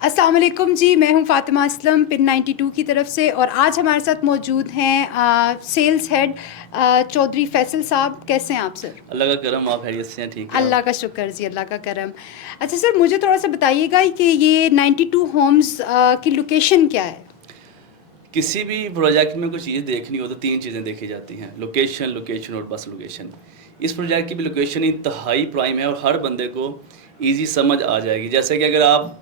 السلام علیکم جی، میں ہوں فاطمہ اسلم پن 92 کی طرف سے، اور آج ہمارے ساتھ موجود ہیں سیلز ہیڈ چودھری فیصل صاحب. کیسے ہیں آپ سر؟ اللہ کا کرم، آپ خیریت سے ہیں؟ ٹھیک ہے اللہ کا شکر جی، اللہ کا کرم. اچھا سر، مجھے تھوڑا سا بتائیے گا کہ یہ 92 ہومز کی لوکیشن کیا ہے؟ کسی بھی پروجیکٹ میں کوئی چیز دیکھنی ہو تو تین چیزیں دیکھی جاتی ہیں: لوکیشن، لوکیشن اور بس لوکیشن. اس پروجیکٹ کی بھی لوکیشن انتہائی پرائم ہے اور ہر بندے کو ایزی سمجھ آ جائے گی. جیسے کہ اگر آپ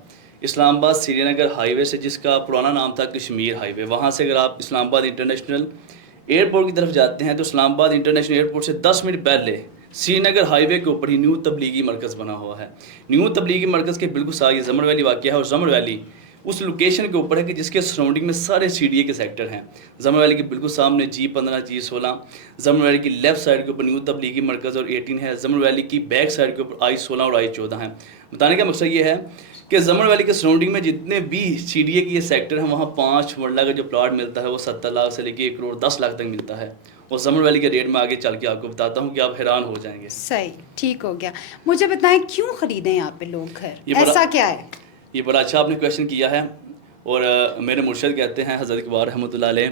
اسلام آباد سری نگر ہائی وے سے، جس کا پرانا نام تھا کشمیر ہائی وے، وہاں سے اگر آپ اسلام آباد انٹرنیشنل ایئرپورٹ کی طرف جاتے ہیں تو اسلام آباد انٹرنیشنل ایئرپورٹ سے 10 منٹ پہلے سری نگر ہائی وے کے اوپر ہی نیو تبلیغی مرکز بنا ہوا ہے. نیو تبلیغی مرکز کے بالکل ساتھ یہ زمر ویلی واقع ہے، اور زمر ویلی اس لوکیشن کے اوپر ہے کہ جس کے سراؤنڈنگ میں سارے سی ڈی اے کے سیکٹر ہیں. زمر ویلی کے بالکل سامنے G15 G16، زمر ویلی کی لیفٹ سائڈ کے اوپر نیو تبلیغی مرکز اور 18 ہے. زمر ویلی کی بیک سائڈ کے اوپر I16 اور I14 ہیں. بتانے کا مقصد یہ ہے کہ زمر ویلی کے سراؤنڈنگ میں جتنے بھی سی ڈی اے کے یہ سیکٹر ہیں، وہاں 5 مرلہ کا جو پلاٹ ملتا ہے وہ 70 لاکھ سے لے کے 1,10,00,000 تک ملتا ہے. اور زمر ویلی کے ریٹ میں آگے چل کے آپ کو بتاتا ہوں کہ آپ حیران ہو جائیں گے. صحیح، ٹھیک ہو گیا. مجھے بتائیں کیوں خریدیں یہاں پہ لوگ گھر، ایسا کیا ہے؟ یہ بڑا اچھا آپ نے کویشچن کیا ہے. اور میرے مرشد کہتے ہیں حضرت اقبال رحمۃ اللہ علیہ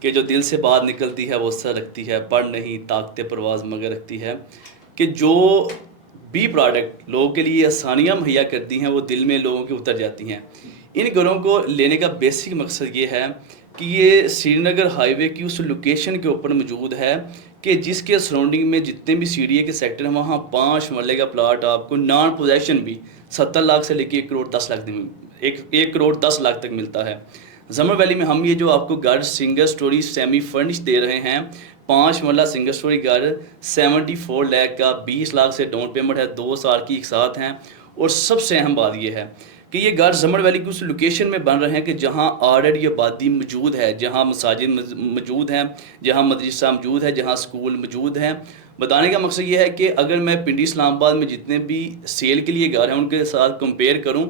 کہ جو دل سے بات نکلتی ہے وہ سر رکھتی ہے، پڑھ نہیں طاقت پرواز مگر رکھتی ہے. کہ جو بھی پروڈکٹ لوگوں کے لیے آسانیاں مہیا کرتی ہیں وہ دل میں لوگوں کے اتر جاتی ہیں. ان گھروں کو لینے کا بیسک مقصد یہ ہے کہ یہ سری نگر ہائی وے کی اس لوکیشن کے اوپر موجود ہے کہ جس کے سراؤنڈنگ میں جتنے بھی سی ڈی اے کے سیکٹر ہیں، وہاں 5 مرلے کا پلاٹ آپ کو نان پوزیشن بھی 70 لاکھ سے لے کے 1,10,00,000 تک ملتا ہے. زمر ویلی میں ہم یہ جو آپ کو گھر سنگل سٹوری سیمی فرنش دے رہے ہیں، 5 مرلہ سنگل سٹوری گھر 74 لاکھ کا، 20 لاکھ سے ڈاؤن پیمنٹ ہے، 2 سال کی ایک ساتھ ہیں. اور سب سے اہم بات یہ ہے کہ یہ گھر زمر ویلی کی اس لوکیشن میں بن رہے ہیں کہ جہاں آلریڈی آبادی موجود ہے، جہاں مساجد موجود ہیں، جہاں مدرسہ موجود ہے، جہاں اسکول موجود ہیں. بتانے کا مقصد یہ ہے کہ اگر میں پنڈی اسلام آباد میں جتنے بھی سیل کے لیے گھر ہیں ان کے ساتھ کمپیئر کروں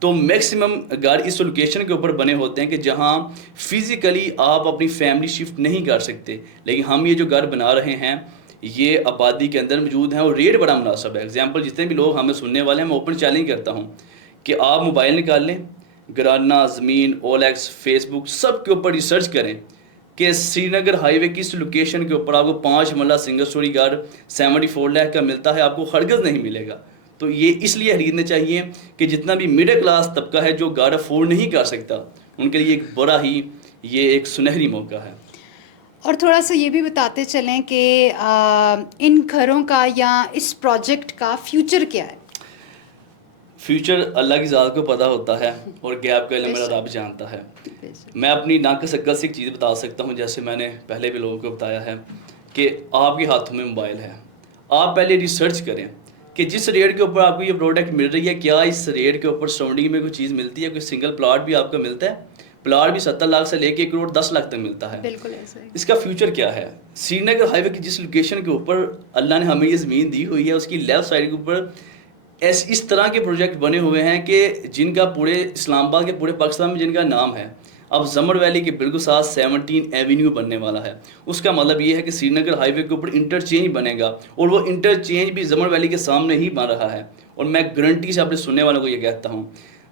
تو میکسیمم گھر اس لوکیشن کے اوپر بنے ہوتے ہیں کہ جہاں فزیکلی آپ اپنی فیملی شفٹ نہیں کر سکتے. لیکن ہم یہ جو گھر بنا رہے ہیں یہ آبادی کے اندر موجود ہیں اور ریٹ بڑا مناسب ہے. ایگزامپل جتنے بھی لوگ ہمیں سننے والے ہیں، میں اوپن چیلنج کرتا ہوں کہ آپ موبائل نکال لیں، گرانہ، زمین، OLX، فیس بک، سب کے اوپر ریسرچ کریں کہ سری نگر ہائی وے کی اس لوکیشن کے اوپر آپ کو 5 مرلہ سنگل سٹوری گھر 74 لاکھ کا ملتا ہے. آپ کو ہرگز نہیں ملے گا. تو یہ اس لیے خریدنے چاہیے کہ جتنا بھی مڈل کلاس طبقہ ہے جو گھر افورڈ نہیں کر سکتا، ان کے لیے ایک بڑا ہی یہ ایک سنہری موقع ہے. اور تھوڑا سا یہ بھی بتاتے چلیں کہ ان گھروں کا یا اس پروجیکٹ کا فیوچر کیا ہے؟ فیوچر اللہ کی ذات کو پتہ ہوتا ہے اور گیپ کا علم میرا رب جانتا ہے. میں اپنی ناقص عقل سے ایک چیز بتا سکتا ہوں، جیسے میں نے پہلے بھی لوگوں کو بتایا ہے کہ آپ کے ہاتھوں میں موبائل ہے. آپ پہلے ریسرچ کریں کہ جس ریٹ کے اوپر آپ کو یہ پروڈکٹ مل رہی ہے، کیا اس ریٹ کے اوپر سراؤنڈنگ میں کوئی چیز ملتی ہے؟ کوئی سنگل پلاٹ بھی آپ کو ملتا ہے؟ پلاٹ بھی 70 لاکھ سے لے کے 1,10,00,000 تک ملتا ہے. بالکل ایسا ہی. اس کا فیوچر کیا ہے؟ سری نگر ہائی وے کی جس لوکیشن کے اوپر اللہ نے ہمیں یہ زمین دی ہوئی ہے، اس کی لیفٹ سائڈ کے اوپر اس طرح کے پروجیکٹ بنے ہوئے ہیں کہ جن کا پورے اسلام آباد کے پورے پاکستان میں جن کا نام ہے. اب زمر ویلی کے بالکل ساتھ 17 ایونیو بننے والا ہے. اس کا مطلب یہ ہے کہ سری نگر ہائی وے کے اوپر انٹرچینج بنے گا، اور وہ انٹرچینج بھی زمر ویلی کے سامنے ہی بن رہا ہے. اور میں گارنٹی سے اپنے سننے والوں کو یہ کہتا ہوں،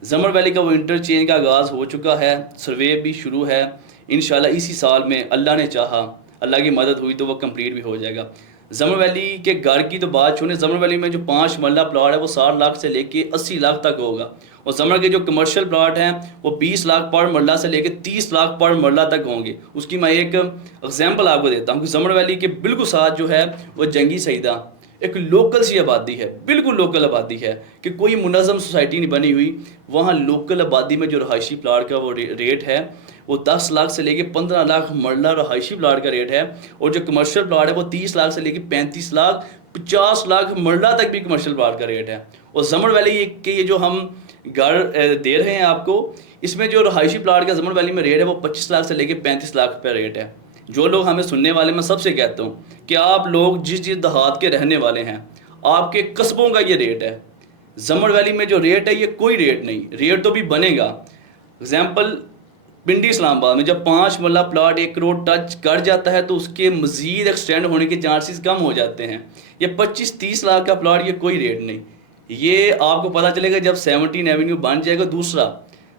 زمر ویلی کا وہ انٹرچینج کا آغاز ہو چکا ہے، سروے بھی شروع ہے. انشاءاللہ اسی سال میں اللہ نے چاہا، اللہ کی مدد ہوئی تو وہ کمپلیٹ بھی ہو جائے گا. زمر ویلی کے گھر کی تو بات چھوڑیں، زمر ویلی میں جو 5 مرلہ پلاٹ ہے وہ 60 لاکھ سے لے کے 80 لاکھ تک ہوگا. اور زمر کے جو کمرشل پلاٹ ہیں وہ 20 لاکھ پر مرلہ سے لے کے 30 لاکھ پر مرلہ تک ہوں گے. اس کی میں ایک ایگزامپل آپ کو دیتا ہوں کہ زمر ویلی کے بالکل ساتھ جو ہے وہ جنگی سعیدہ ایک لوکل سی آبادی ہے، بالکل لوکل آبادی ہے کہ کوئی منظم سوسائٹی نہیں بنی ہوئی. وہاں لوکل آبادی میں جو رہائشی پلاٹ کا وہ ریٹ ہے وہ 10 لاکھ سے لے کے 15 لاکھ مرلہ رہائشی پلاٹ کا ریٹ ہے. اور جو کمرشل پلاٹ ہے وہ 30 لاکھ سے لے کے 35 لاکھ 50 لاکھ مرلہ تک بھی کمرشل پلاٹ کا ریٹ ہے. اور زمر ویلی کے یہ جو ہم گھر دے رہے ہیں آپ کو، اس میں جو رہائشی پلاٹ کا زمر ویلی میں ریٹ ہے وہ 25 لاکھ سے لے کے 35 لاکھ پہ ریٹ ہے. جو لوگ ہمیں سننے والے میں سب سے کہتا ہوں کہ آپ لوگ جس دیہات کے رہنے والے ہیں، آپ کے قصبوں کا یہ ریٹ ہے. زمر ویلی میں جو ریٹ ہے یہ کوئی ریٹ نہیں، ریٹ تو بھی بنے گا. ایگزامپل پنڈی اسلام آباد میں جب 5 مرلہ پلاٹ 1 کروڑ ٹچ کر جاتا ہے تو اس کے مزید ایکسٹینڈ ہونے کے چانسز کم ہو جاتے ہیں. یہ 25-30 لاکھ کا پلاٹ یہ کوئی ریٹ نہیں. یہ آپ کو پتہ چلے گا جب 17 ایونیو بن جائے گا. دوسرا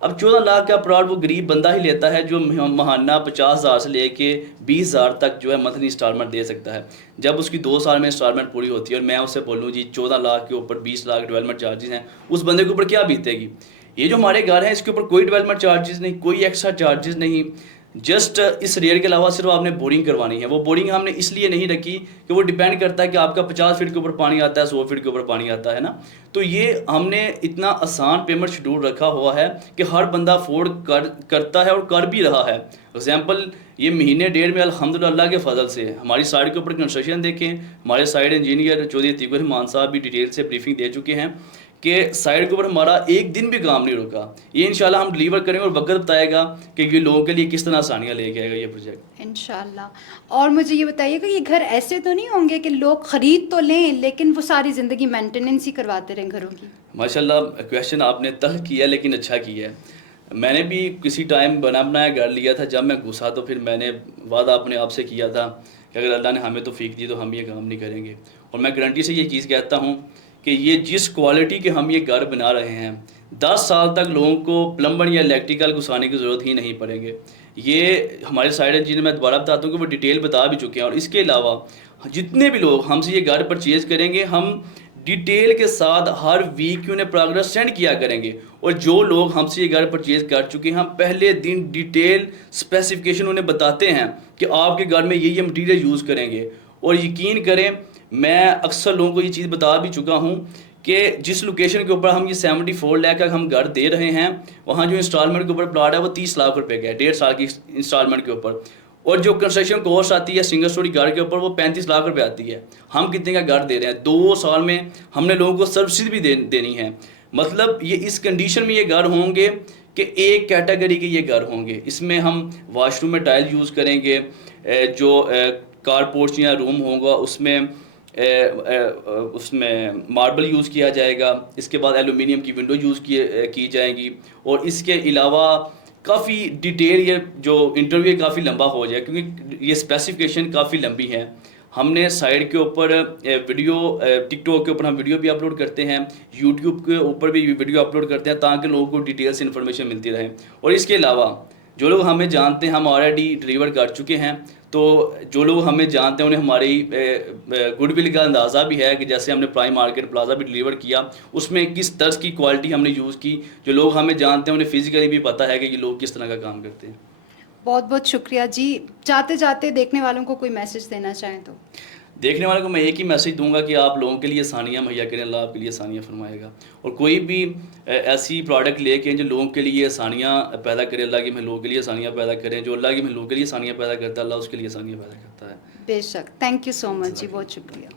اب 14 لاکھ کا پلاٹ وہ غریب بندہ ہی لیتا ہے جو ماہانہ 50,000 سے لے کے 20,000 تک جو ہے منتھلی انسٹالمنٹ دے سکتا ہے. جب اس کی 2 سال میں انسٹالمنٹ پوری ہوتی ہے اور میں اس سے بولوں جی 14 لاکھ کے اوپر 20 لاکھ ڈیولپمنٹ چارجز ہیں, اس بندے کے اوپر کیا بیتے گی. یہ جو ہمارے گھر ہیں اس کے اوپر کوئی ڈیولپمنٹ چارجز نہیں, کوئی ایکسٹرا چارجز نہیں, جسٹ اس ریٹ کے علاوہ صرف آپ نے بورنگ کروانی ہے. وہ بورنگ ہم نے اس لیے نہیں رکھی کہ وہ ڈیپینڈ کرتا ہے کہ آپ کا 50 فٹ کے اوپر پانی آتا ہے, 100 فٹ کے اوپر پانی آتا ہے نا. تو یہ ہم نے اتنا آسان پیمنٹ شیڈول رکھا ہوا ہے کہ ہر بندہ افورڈ کرتا ہے اور کر بھی رہا ہے. ایگزامپل یہ مہینے ڈیڑھ میں الحمدللہ اللہ کے فضل سے ہماری سائٹ کے اوپر کنسٹرکشن دیکھیں, ہمارے سائٹ انجینئر چودھری عتیق الرحمان صاحب بھی ڈیٹیل سے بریفنگ دے چکے ہیں کہ سائٹ کے اوپر ہمارا ایک دن بھی کام نہیں رکا. یہ انشاءاللہ ہم ڈلیور کریں اور وقت بتائے گا کہ یہ لوگوں کے لیے کس طرح آسانیاں لے کے آئے گا یہ پروجیکٹ انشاءاللہ. اور مجھے یہ بتائیے کہ یہ گھر ایسے تو نہیں ہوں گے کہ لوگ خرید تو لیں لیکن وہ ساری زندگی مینٹیننس ہی کرواتے رہیں گھروں کی؟ ماشاءاللہ کویشچن آپ نے تلخ کیا لیکن اچھا کیا ہے. میں نے بھی کسی ٹائم بنایا گھر لیا تھا, جب میں گھسا تو پھر میں نے وعدہ اپنے آپ سے کیا تھا کہ اگر اللہ نے ہمیں توفیق دی تو ہم یہ کام نہیں کریں گے. اور میں گارنٹی سے یہ چیز کہتا ہوں کہ یہ جس کوالٹی کے ہم یہ گھر بنا رہے ہیں 10 سال تک لوگوں کو پلمبر یا الیکٹریکل گھسانے کی ضرورت ہی نہیں پڑیں گے. یہ ہمارے سائٹ انجینئر میں دوبارہ بتاتا ہوں کہ وہ ڈیٹیل بتا بھی چکے ہیں. اور اس کے علاوہ جتنے بھی لوگ ہم سے یہ گھر پرچیز کریں گے ہم ڈیٹیل کے ساتھ ہر ویک انہیں پروگرس سینڈ کیا کریں گے. اور جو لوگ ہم سے یہ گھر پرچیز کر چکے ہیں ہم پہلے دن ڈیٹیل اسپیسیفکیشن انہیں بتاتے ہیں کہ آپ کے گھر میں یہ مٹیریل یوز کریں گے. اور یقین کریں میں اکثر لوگوں کو یہ چیز بتا بھی چکا ہوں کہ جس لوکیشن کے اوپر ہم یہ 74 لاکھ کا ہم گھر دے رہے ہیں وہاں جو انسٹالمنٹ کے اوپر پلاٹ ہے وہ 30 لاکھ روپے کا ہے 1.5 سال کی انسٹالمنٹ کے اوپر. اور جو کنسٹرکشن کاسٹ آتی ہے سنگل سٹوری گھر کے اوپر وہ 35 لاکھ روپے آتی ہے. ہم کتنے کا گھر دے رہے ہیں 2 سال میں ہم نے لوگوں کو سبسڈی بھی دینی ہے. مطلب یہ اس کنڈیشن میں یہ گھر ہوں گے کہ ایک کیٹیگری کے یہ گھر ہوں گے. اس میں ہم واش روم میں ٹائل یوز کریں گے, جو کار پورچ یا روم ہوگا اس میں ماربل یوز کیا جائے گا. اس کے بعد ایلومینیم کی ونڈو یوز کی جائیں گی. اور اس کے علاوہ کافی ڈیٹیل یہ جو انٹرویو کافی لمبا ہو جائے کیونکہ یہ اسپیسیفکیشن کافی لمبی ہے. ہم نے سائٹ کے اوپر ویڈیو ٹک ٹاک کے اوپر ہم ویڈیو بھی اپلوڈ کرتے ہیں, یوٹیوب کے اوپر بھی ویڈیو اپلوڈ کرتے ہیں تاکہ لوگوں کو ڈیٹیل سے انفارمیشن ملتی رہے. اور اس کے علاوہ جو لوگ ہمیں جانتے ہیں ہم آلریڈی ڈلیور کر چکے ہیں. تو جو لوگ ہمیں جانتے ہیں انہیں ہماری گڈ ول کا اندازہ بھی ہے کہ جیسے ہم نے پرائم مارکیٹ پلازا بھی ڈلیور کیا اس میں کس طرز کی کوالٹی ہم نے یوز کی. جو لوگ ہمیں جانتے ہیں انہیں فزیکلی بھی پتہ ہے کہ یہ لوگ کس طرح کا کام کرتے ہیں. بہت بہت شکریہ جی. جاتے جاتے دیکھنے والوں کو کوئی میسج دینا چاہیں تو؟ دیکھنے والوں کو میں ایک ہی میسج دوں گا کہ آپ لوگوں کے لیے آسانیاں مہیا کریں, اللہ آپ کے لیے آسانیاں فرمائے گا. اور کوئی بھی ایسی پروڈکٹ لے کے جو لوگوں کے لیے آسانیاں پیدا کرے, اللہ کی محلوں کے لیے آسانیاں پیدا کریں. جو اللہ کی محلوں کے لیے آسانیاں پیدا کرتا ہے اللہ اس کے لیے آسانیاں پیدا کرتا ہے. بے شک. تھینک یو سو مچ جی, بہت شکریہ.